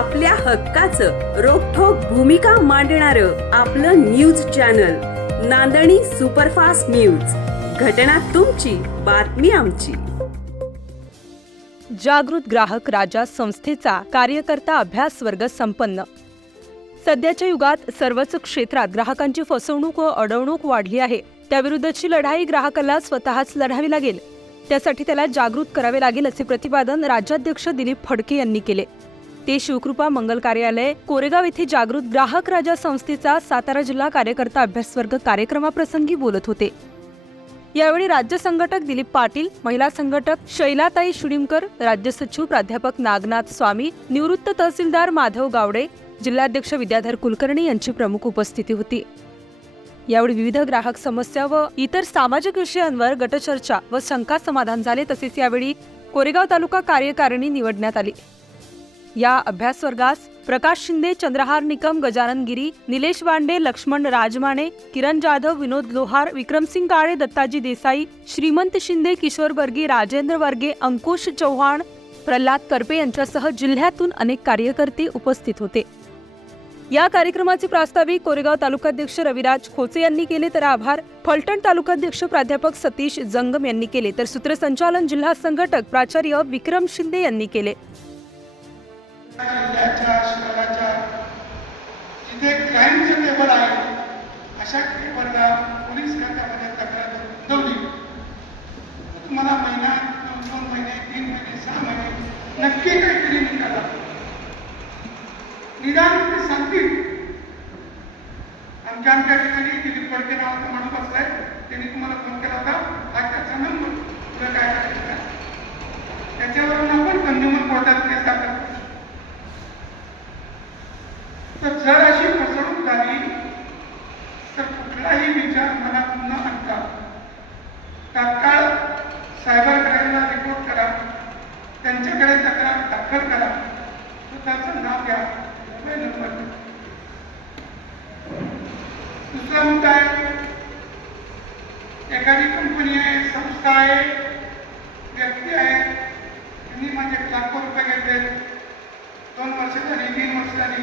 आपल्या हक्काचं रोखोक भूमिका मांडणार आपलं न्यूज चॅनल नांदणी सुपरफास्ट न्यूज. घटना तुमची बातमी आमची. जागृत ग्राहक राजा संस्थेचा कार्यकर्ता अभ्यास वर्ग संपन्न. सध्याच्या युगात सर्वच क्षेत्रात ग्राहकांची फसवणूक व अडवणूक वाढली आहे. त्याविरुद्धची लढाई ग्राहकाला स्वतःच लढावी लागेल. त्यासाठी त्याला जागृत करावे लागेल असे प्रतिपादन राज्याध्यक्ष दिलीप फडके यांनी केले. ते शिवकृपा मंगल कार्यालय कोरेगाव येथे जागृत ग्राहक राजा संस्थेचा सातारा जिल्हा कार्यकर्ता अभ्यास वर्ग कार्यक्रमाप्रसंगी बोलत होते. यावेळी राज्य संघटक दिलीप पाटील महिला संघटक शैलाताई शुडिमकर राज्य सचिव प्राध्यापक नागनाथ स्वामी निवृत्त तहसीलदार माधव गावडे जिल्हाध्यक्ष विद्याधर कुलकर्णी यांची प्रमुख उपस्थिती होती. यावेळी विविध ग्राहक समस्या व इतर सामाजिक विषयांवर गटचर्चा व शंका समाधान झाले तसेच यावेळी कोरेगाव तालुका कार्यकारिणी निवडण्यात आली. या अभ्यास वर्गास प्रकाश शिंदे चंद्रहार निकम गजानन गिरी निलेश वांडे लक्ष्मण राजमाने किरण जाधव विनोद लोहार विक्रमसिंग काळे दत्ताजी देसाई श्रीमंत शिंदे किशोर वर्गे राजेंद्र वर्गे अंकुश चव्हाण प्रल्हाद करपे यांच्यासह जिल्ह्यातून अनेक कार्यकर्ते उपस्थित होते. या कार्यक्रमाचे प्रास्ताविक कोरेगाव तालुकाध्यक्ष रविराज खोचे यांनी केले तर आभार. फलटण तालुकाध्यक्ष प्राध्यापक सतीश जंगम यांनी केले तर सूत्रसंचालन जिल्हा संघटक प्राचार्य विक्रम शिंदे यांनी केले. जिल्ह्याच्या शहराच्या जिथे क्राईमचं टेबल आहे अशा टेबलला पोलीस खात्यामध्ये तक्रार नोंदवली. तुम्हाला महिना दोन दोन महिने तीन महिने सहा महिने नक्की काहीतरी निकाल निदान ते सांगतील. आमच्या आमच्या ठिकाणी दिलीप फडके नावाचा माणूस असलाय त्यांनी तुम्हाला फोन केला होता. हा त्याचा नंबर तर जर अशी फसवणूक झाली तर कुठलाही विचार मनात न आणता तात्काळ सायबर क्राईमला रिपोर्ट करा. त्यांच्याकडे तक्रार दाखल करा. स्वतःचं नाव घ्या. Mobile number. दुसरा मुद्दा आहे. एखादी कंपनी आहे संस्था आहे व्यक्ती आहे. त्यांनी माझे लाखो रुपये घेतले दोन वर्ष झाली तीन वर्ष झाली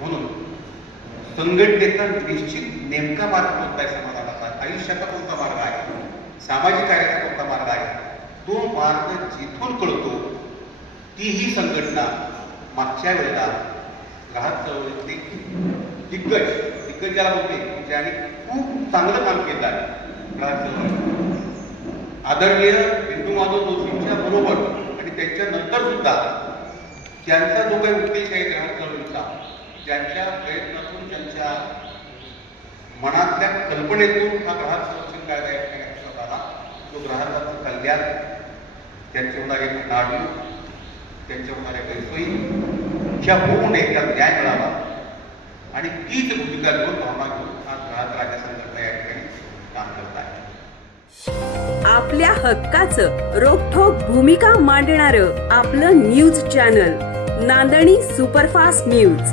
म्हणून संघटनेचा निश्चित नेमका मार्ग कोणता आहे समाधानाचा आयुष्याचा कोणता मार्ग आहे? सामाजिक कार्याचा कोणता मार्ग आहे? तो मार्ग जिथून कळतो तीही संघटना मागच्या वेळेला ग्राहक चळवळीतले दिग्गज दिग्गज ज्याला बोलते ज्याने खूप चांगलं काम केलं आहे ग्राहक चळवळीत आदरणीय बिंदू माधव जोशींच्या बरोबर आणि त्यांच्या नंतर सुद्धा त्यांचा जो काही उद्देश आहे ग्राहक चळवळीचा त्यांच्या प्रयत्नातून त्यांच्या मनातल्या कल्पनेतून हा ग्राहक संरक्षण कायदा या ठिकाणी अस्तित्वात आला तो ग्राहकाचं कल्याण त्यांचे होणारे नाडू त्यांच्या होणाऱ्या गैरसोयी ज्या होऊ नये त्या न्याय मिळावा आणि तीच भूमिका घेऊन भावना घेऊन हा ग्राहक राज्य संघटना या ठिकाणी काम करत आहे. आपल्या हक्काचं रोखोक भूमिका मांडणारं आपलं न्यूज चॅनल नांदणी सुपरफास्ट न्यूज.